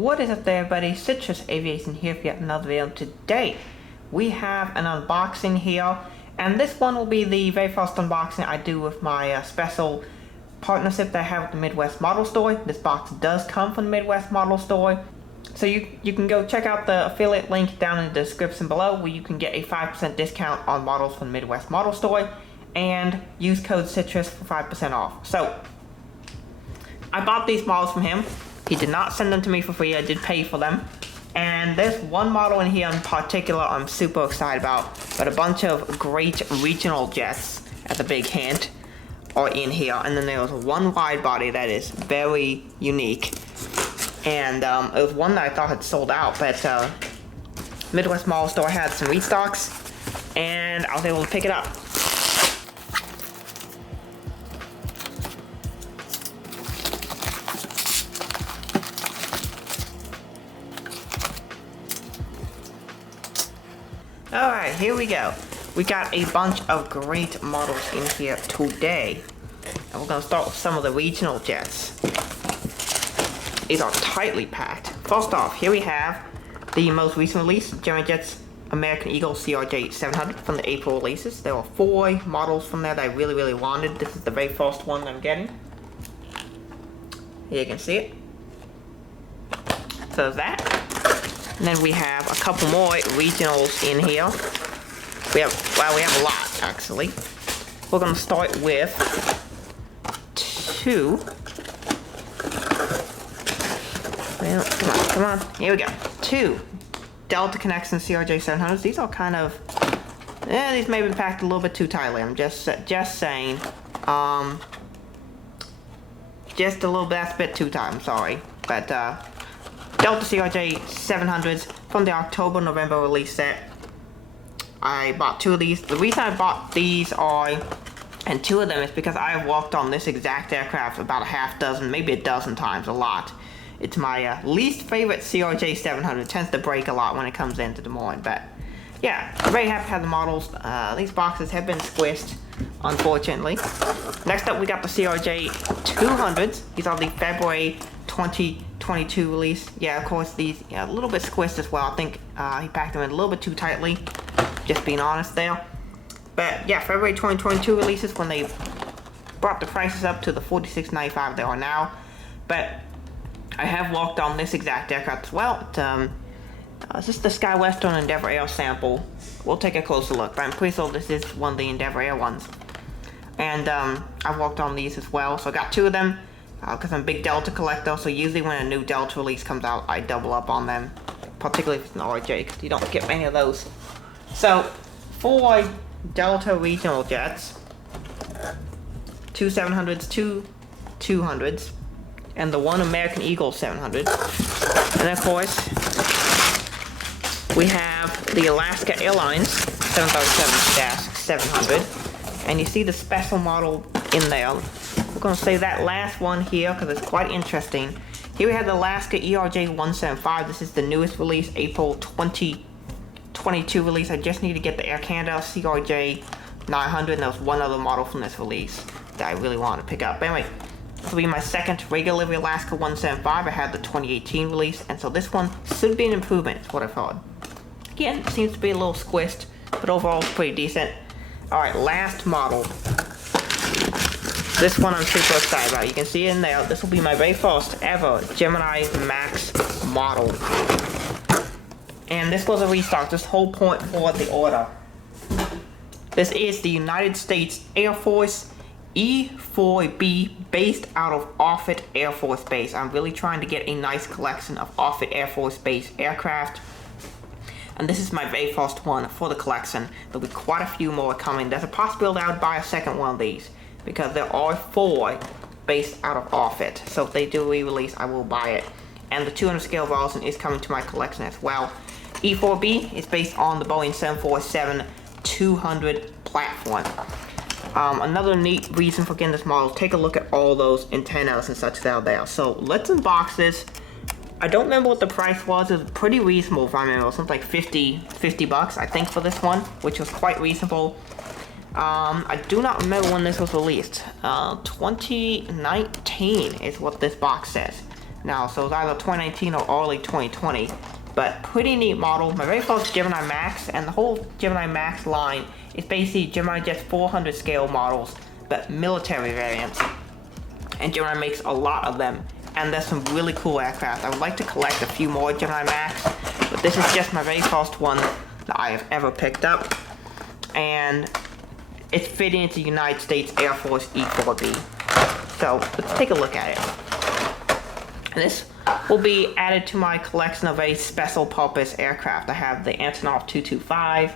What is up there, everybody? Citrus Aviation here for yet another video. Today we have an unboxing here, and this one will be the very first unboxing I do with my special partnership that I have with the Midwest Model Store. This box does come from the Midwest Model Store, so you can go check out the affiliate link down in the description below, where you can get a 5% discount on models from the Midwest Model Store, and use code Citrus for 5% off. So I bought these models from him. He did not send them to me for free. I did pay for them. And there's one model in here in particular I'm super excited about, but a bunch of great regional jets, as a big hint, are in here. And then there's one wide body that is very unique. And it was one that I thought had sold out, but Midwest Model Store had some restocks, and I was able to pick it up. Alright, here we go. We got a bunch of great models in here today. And we're going to start with some of the regional jets. These are tightly packed. First off, here we have the most recent release, Gemini Jets American Eagle CRJ 700 from the April releases. There were 4 models from there that I really wanted. This is the very first one I'm getting. Here you can see it. So there's that. And then we have a couple more regionals in here. We have a lot, actually. We're going to start with 2. Well, come on. Here we go. 2 Delta Connection CRJ 700s. These are kind of... these may have been packed a little bit too tightly. I'm just saying. Just a little bit, that's a bit too tight. I'm sorry. But, Delta CRJ 700s from the October-November release set. I bought 2 of these. The reason I bought these and 2 of them, is because I have walked on this exact aircraft about a half dozen, maybe a dozen times, a lot. It's my least favorite CRJ 700. It tends to break a lot when it comes into Des Moines, but yeah, I'm very happy to have the models. These boxes have been squished, unfortunately. Next up, we got the CRJ 200s. These are the February 2022 release. Yeah, of course, these a little bit squished as well. I think he packed them in a little bit too tightly, just being honest there. But yeah, February 2022 releases, when they brought the prices up to the $46.95 they are now. But I have walked on this exact aircraft as well. It's just the SkyWestern Endeavor Air sample. We'll take a closer look, but I'm pretty sure this is one of the Endeavor Air ones. And I've walked on these as well, so I got 2 of them. Because I'm a big Delta collector, so usually when a new Delta release comes out, I double up on them. Particularly if it's an RJ, because you don't get many of those. So, 4 Delta regional jets. 2 700s, 2 200s, and the 1 American Eagle 700. And of course, we have the Alaska Airlines 737-700. And you see the special model in there. We're going to save that last one here because it's quite interesting. Here we have the Alaska ERJ-175. This is the newest release, April 2022 release. I just need to get the Air Canada CRJ-900, and there was one other model from this release that I really wanted to pick up. But anyway, this will be my second regular livery Alaska 175. I had the 2018 release, and so this one should be an improvement, is what I've heard. Again, it seems to be a little squished, but overall it's pretty decent. Alright, last model. This one I'm super excited about. You can see it in there. This will be my very first ever Gemini Max model. And this was a restock. This whole point for the order. This is the United States Air Force E-4B, based out of Offutt Air Force Base. I'm really trying to get a nice collection of Offutt Air Force Base aircraft. And this is my very first one for the collection. There'll be quite a few more coming. There's a possibility I would buy a second one of these, because there are 4 based out of Offutt. So if they do re-release, I will buy it. And the 200 scale version is coming to my collection as well. E-4B is based on the Boeing 747-200 platform. Another neat reason for getting this model, take a look at all those antennas and such that are there. So let's unbox this. I don't remember what the price was. It was pretty reasonable, if I remember. Something like 50 bucks, I think, for this one, which was quite reasonable. I do not remember when this was released. 2019 is what this box says. now, so it's either 2019 or early 2020. But pretty neat model. My very first Gemini Max, and the whole Gemini Max line is basically Gemini Jets 400 scale models, but military variants. And Gemini makes a lot of them, and there's some really cool aircraft. I would like to collect a few more Gemini Max, but this is just my very first one that I have ever picked up. And it's fitting into United States Air Force E4B. So let's take a look at it. And this will be added to my collection of a special purpose aircraft. I have the Antonov 225,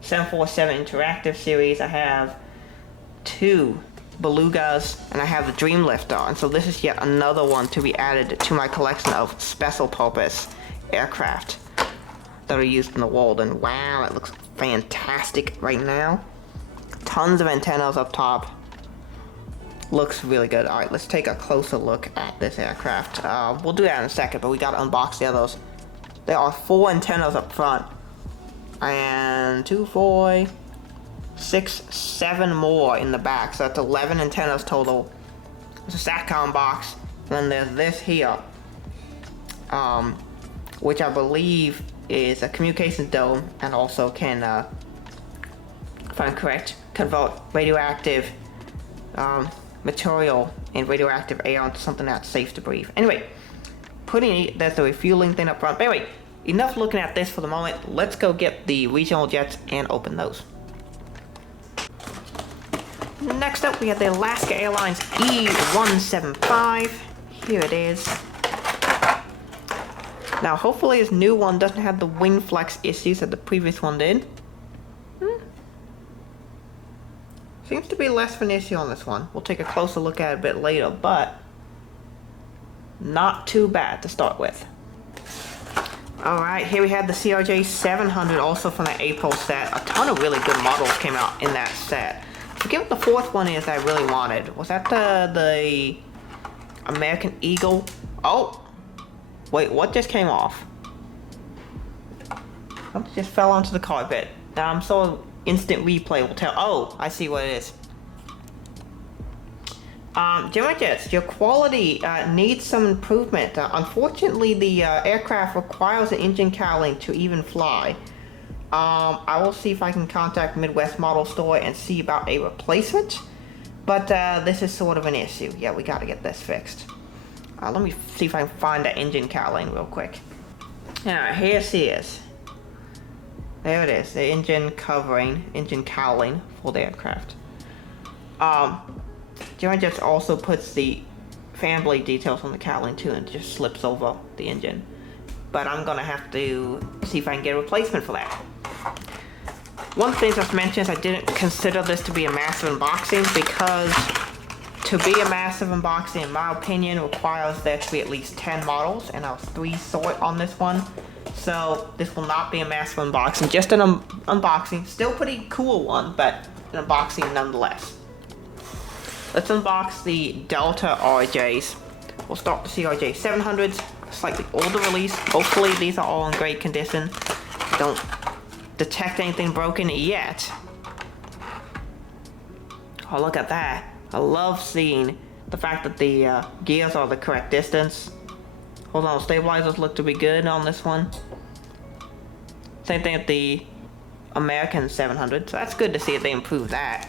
747 Interactive series. I have 2 Belugas, and I have the Dream Lifter. And so this is yet another one to be added to my collection of special purpose aircraft that are used in the world. And wow, it looks fantastic right now. Tons of antennas up top. Looks really good. Alright, let's take a closer look at this aircraft. We'll do that in a second, but we gotta unbox the others. There are 4 antennas up front. And 2, 4, 6, 7 more in the back. So that's 11 antennas total. It's a SATCOM box. And then there's this here. Which I believe is a communications dome, and also can, if I'm correct, convert radioactive material and radioactive air into something that's safe to breathe. Anyway, there's the refueling thing up front. But anyway, enough looking at this for the moment. Let's go get the regional jets and open those. Next up, we have the Alaska Airlines E175. Here it is. Now, hopefully this new one doesn't have the wing flex issues that the previous one did. Seems to be less of an issue on this one. We'll take a closer look at it a bit later, but not too bad to start with. Alright, here we have the CRJ 700, also from the April set. A ton of really good models came out in that set. Forget what the 4th one is I really wanted. Was that the American Eagle? Oh! Wait, what just came off? Something just fell onto the carpet. Now I'm so instant replay will tell. Oh, I see what it is. Gemini Jets, your quality needs some improvement. Unfortunately, the aircraft requires an engine cowling to even fly. I will see if I can contact Midwest Model Store and see about a replacement. But this is sort of an issue. Yeah, we gotta get this fixed. Let me see if I can find that engine cowling real quick. Alright, here she is. There it is, the engine cowling for the aircraft. Gemini Jets also puts the fan blade details on the cowling too, and it just slips over the engine. But I'm gonna have to see if I can get a replacement for that. One thing that's mentioned is I didn't consider this to be a massive unboxing, because to be a massive unboxing, in my opinion, requires there to be at least 10 models, and I was 3 short on this one. So this will not be a massive unboxing, just an unboxing. Still pretty cool one, but an unboxing nonetheless. Let's unbox the Delta CRJs. We'll start the CRJ 700s, slightly older release. Hopefully these are all in great condition. Don't detect anything broken yet. Oh, look at that. I love seeing the fact that the gears are the correct distance. Hold on, stabilizers look to be good on this one. Same thing with the American 700, so that's good to see if they improve that.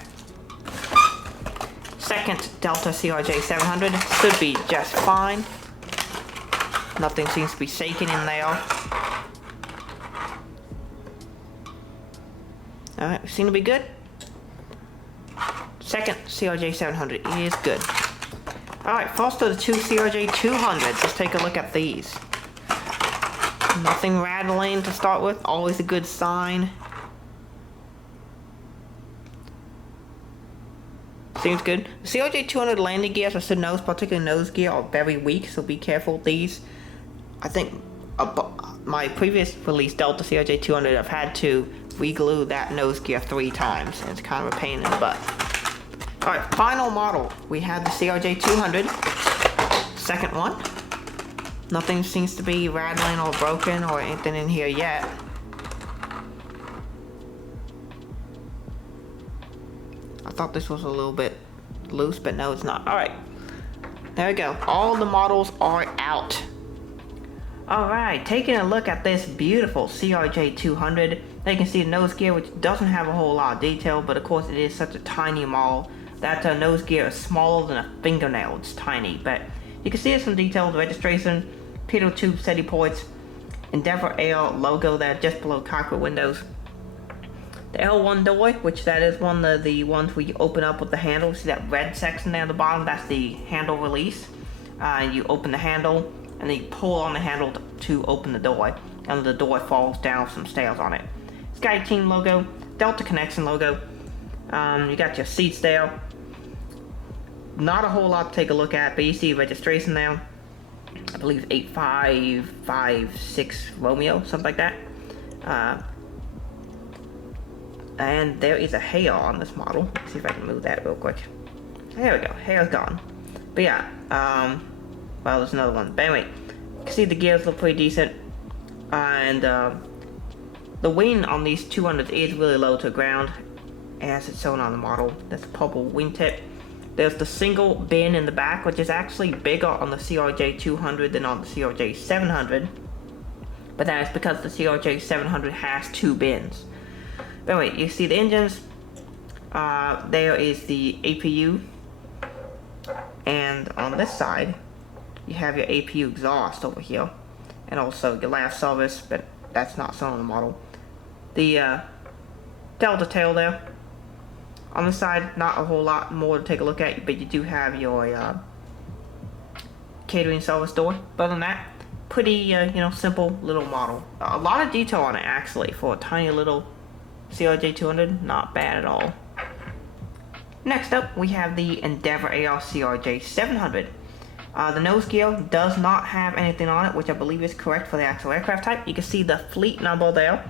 Second Delta CRJ 700 should be just fine. Nothing seems to be shaking in there. Alright, seem to be good. Second CRJ 700 is good. Alright, first of the 2 CRJ 200s. Let's take a look at these. Nothing rattling to start with, always a good sign. Seems good. The CRJ 200 landing gears, I should know, particularly nose gear, are very weak, so be careful with these. I think my previous release Delta CRJ 200, I've had to re-glue that nose gear 3 times, and it's kind of a pain in the butt. Alright, final model. We have the CRJ 200, second one. Nothing seems to be rattling or broken or anything in here yet. I thought this was a little bit loose, but no, it's not. Alright. there we go. All the models are out. Alright, taking a look at this beautiful CRJ 200. Now you can see the nose gear, which doesn't have a whole lot of detail, but of course it is such a tiny model that nose gear is smaller than a fingernail. It's tiny, but you can see some details, registration, pitot tube steady ports, Endeavor AR logo there just below cockpit windows. The L1 door, which that is one of the ones where you open up with the handle. See that red section there at the bottom? That's the handle release. You open the handle and then you pull on the handle to open the door, and the door falls down with some stairs on it. Sky Team logo, Delta Connection logo. You got your seats there. Not a whole lot to take a look at, but you see registration there. I believe 8556 Romeo, something like that. And there is a hair on this model. Let's see if I can move that real quick. There we go, hair's gone. But yeah, well, there's another one. But anyway, you can see the gears look pretty decent. And the wing on these 200s is really low to the ground, as it's shown on the model. That's a purple wingtip. There's the single bin in the back, which is actually bigger on the CRJ 200 than on the CRJ 700. But that is because the CRJ 700 has two bins. But anyway, you see the engines. There is the APU. And on this side, you have your APU exhaust over here. And also your laugh service, but that's not shown on the model. The Delta tail there. On the side, not a whole lot more to take a look at, but you do have your catering service door. But other than that, pretty simple little model. A lot of detail on it actually for a tiny little CRJ 200. Not bad at all. Next up, we have the Endeavor AR CRJ 700. The nose gear does not have anything on it, which I believe is correct for the actual aircraft type. You can see the fleet number there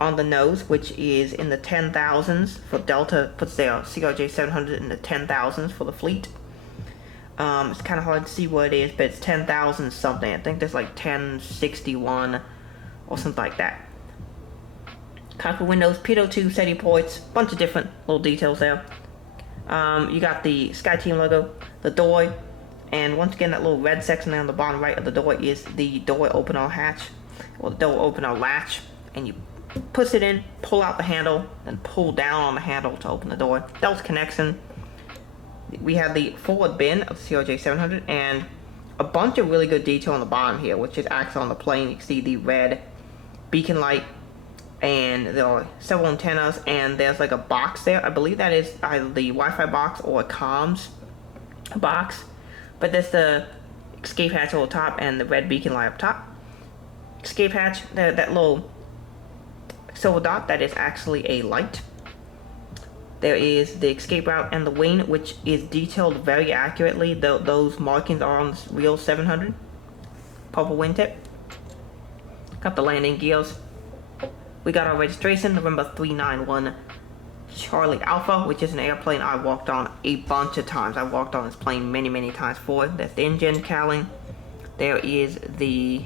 on the nose, which is in the 10,000s for Delta, puts their CRJ 700 in the 10,000s for the fleet. It's kind of hard to see what it is, but it's 10,000 something. I think there's like 1061 or something like that. Cockpit windows, pitot tube, steady ports, bunch of different little details there. You got the Sky Team logo, the door, and once again that little red section there on the bottom right of the door is the door opener hatch, or the door opener latch, and you push it in, pull out the handle, then pull down on the handle to open the door. Delta connection. We have the forward bin of the CRJ 700 and a bunch of really good detail on the bottom here, which is actually on the plane. You can see the red beacon light, and there are several antennas, and there's like a box there. I believe that is either the Wi-Fi box or a comms box, but there's the escape hatch on the top and the red beacon light up top. Escape hatch, that little silver dot, that is actually a light. There is the escape route and the wing, which is detailed very accurately. Those markings are on the real 700. Purple wingtip. Got the landing gears. We got our registration, November 391 Charlie Alpha, which is an airplane I walked on a bunch of times. I walked on this plane many times before. That's the engine cowling. There is the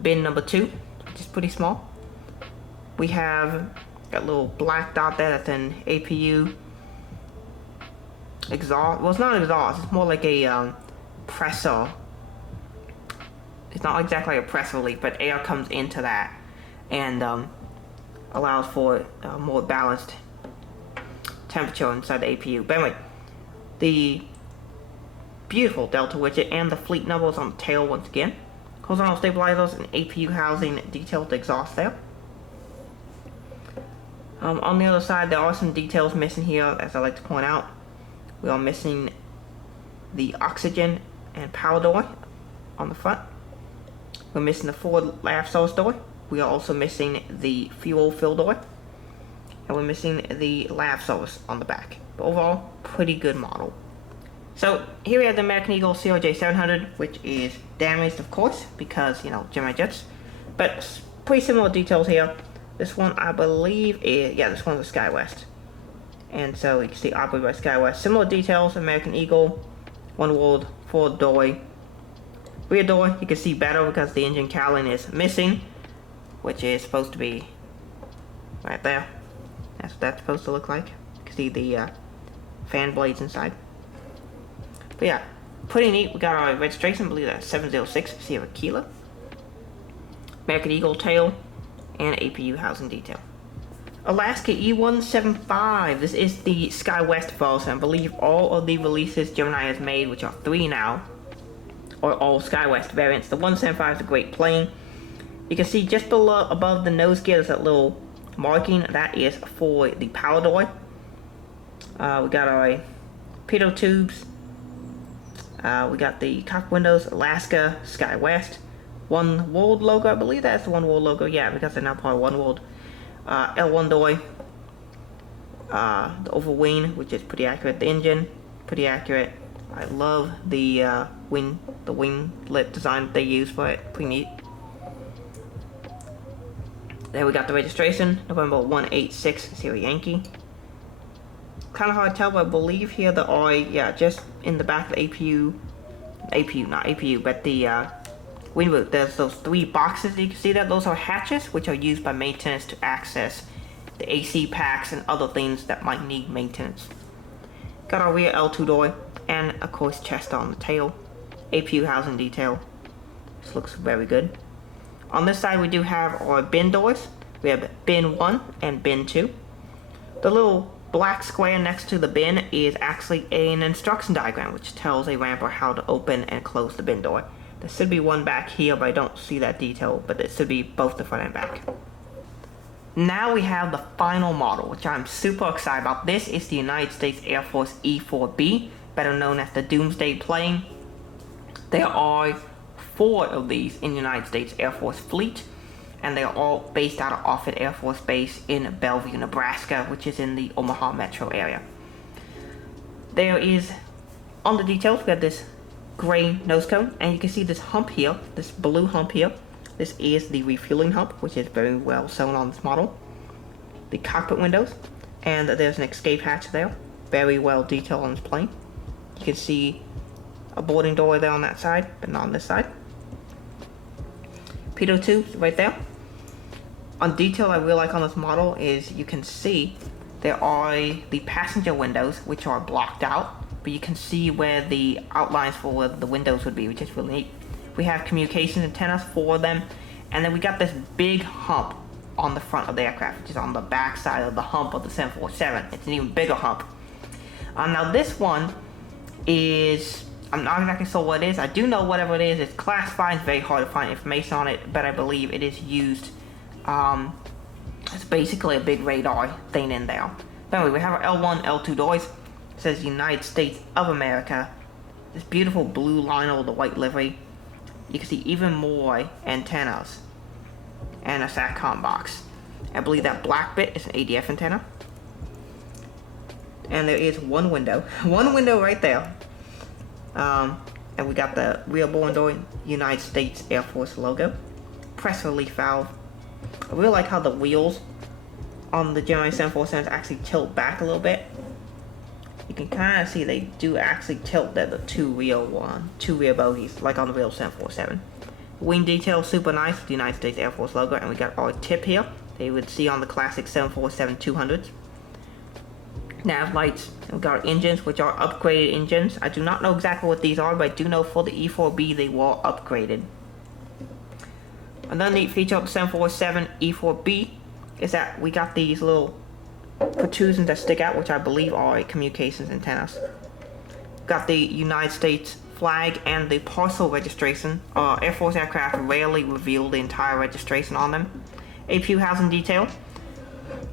bin number 2, which is pretty small. We have that little black dot there, that's an APU exhaust. Well, it's not an exhaust, it's more like a pressor. It's not exactly a press relief, but air comes into that and allows for more balanced temperature inside the APU. But anyway, the beautiful Delta widget and the fleet numbers on the tail once again. Horizontal stabilizers and APU housing, detailed exhaust there. On the other side, there are some details missing here, as I like to point out. We are missing the oxygen and power door on the front. We're missing the forward laugh source door. We are also missing the fuel fill door. And we're missing the laugh source on the back. But overall, pretty good model. So here we have the American Eagle CRJ 700, which is damaged, of course, because, Gemini Jets. But pretty similar details here. This one, I believe, is, this one's a SkyWest. And so you can see operated by SkyWest. Similar details, American Eagle, One World, forward door. Rear door, you can see better because the engine cowling is missing, which is supposed to be right there. That's what that's supposed to look like. You can see the fan blades inside. But yeah, pretty neat. We got our registration, I believe that's 706 Sierra Kilo. American Eagle tail, and APU housing detail. Alaska E175. This is the Sky West version. I believe all of the releases Gemini has made, which are 3 now, are all Sky West variants. The 175 is a great plane. You can see just below, above the nose gear, there's that little marking. That is for the power door. We got our pitot tubes. We got the cockpit windows, Alaska, Sky West. One World logo, I believe that's the One World logo. Yeah, because they're now part of One World. L1 door, the oval wing, which is pretty accurate. The engine, pretty accurate. I love the winglet design they use for it. Pretty neat. Then we got the registration, November 186 Sierra Yankee. Kind of hard to tell, but I believe here the yeah, just in the back of the not APU, but the wing boot, there's those 3 boxes. You can see that those are hatches, which are used by maintenance to access the AC packs and other things that might need maintenance. Got our rear L2 door, and of course chest on the tail. APU housing detail. This looks very good. On this side we do have our bin doors. We have bin 1 and bin 2. The little black square next to the bin is actually an instruction diagram, which tells a ramper how to open and close the bin door. There should be one back here, but I don't see that detail, but it should be both the front and back. Now we have the final model, which I'm super excited about. This is the United States Air Force E4B, better known as the Doomsday plane. There are 4 of these in the United States Air Force fleet, and they are all based out of Offutt Air Force Base in Bellevue, Nebraska, which is in the Omaha metro area. There is, on the details, we have this gray nose cone, and you can see this hump here, this blue hump here. This is the refueling hump, which is very well sewn on this model. The cockpit windows, and there's an escape hatch there, very well detailed on this plane. You can see a boarding door there on that side, but not on this side. Pitot tubes right there. On detail I really like on this model is you can see there are the passenger windows, which are blocked out, but you can see where the outlines for where the windows would be, which is really neat. We have communications antennas for them, and then we got this big hump on the front of the aircraft, which is on the back side of the hump of the 747. It's an even bigger hump. Now this one is, I'm not exactly sure what it is. I do know whatever it is. It's classified. It's very hard to find information on it, but I believe it is used. It's basically a big radar thing in there. But anyway, we have our L1, L2 doors. It says United States of America. This beautiful blue lino with the white livery. You can see even more antennas and a SATCOM box. I believe that black bit is an ADF antenna. And there is one window right there. And we got the rear boarding door, United States Air Force logo. Press relief valve. I really like how the wheels on the Gemini 747s actually tilt back a little bit. You can kind of see they do actually tilt the two rear bogies, like on the real 747. Wing detail, super nice, the United States Air Force logo, and we got our tip here that you would see on the classic 747-200s. Nav lights, and we got our engines, which are upgraded engines. I do not know exactly what these are, but I do know for the E4B they were upgraded. Another neat feature of the 747 E4B is that we got these little protrusions that stick out, which I believe are communications antennas. Got the United States flag and the parcel registration. Air Force aircraft rarely reveal the entire registration on them. APU housing detail.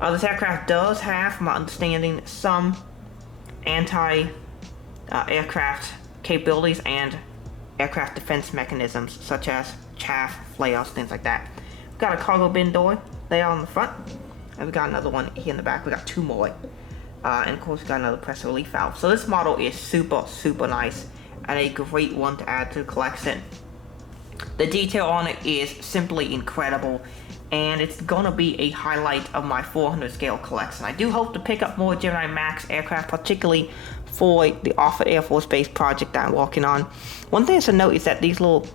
This aircraft does have, from my understanding, some anti-aircraft capabilities and aircraft defense mechanisms, such as chaff, flares, things like that. We've got a cargo bin door there on the front, and we got another one here in the back. We got 2 more, and of course we got another pressure relief valve. So this model is super nice and a great one to add to the collection. The detail on it is simply incredible, and it's gonna be a highlight of my 400 scale collection. I do hope to pick up more Gemini Max aircraft, particularly for the Offutt Air Force Base project that I'm working on. One thing to note is that these little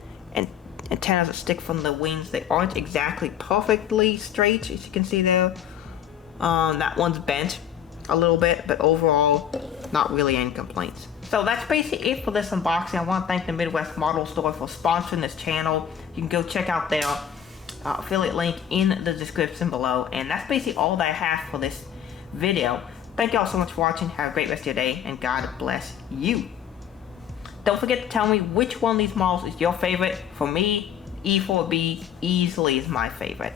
antennas that stick from the wings, they aren't exactly perfectly straight, as you can see there. That one's bent a little bit, but overall not really any complaints. So that's basically it for this unboxing. I want to thank the Midwest Model Store for sponsoring this channel. You can go check out their affiliate link in the description below. And that's basically all that I have for this video. Thank y'all so much for watching. Have a great rest of your day, and God bless you. Don't forget to tell me which one of these models is your favorite. For me, E4B easily is my favorite.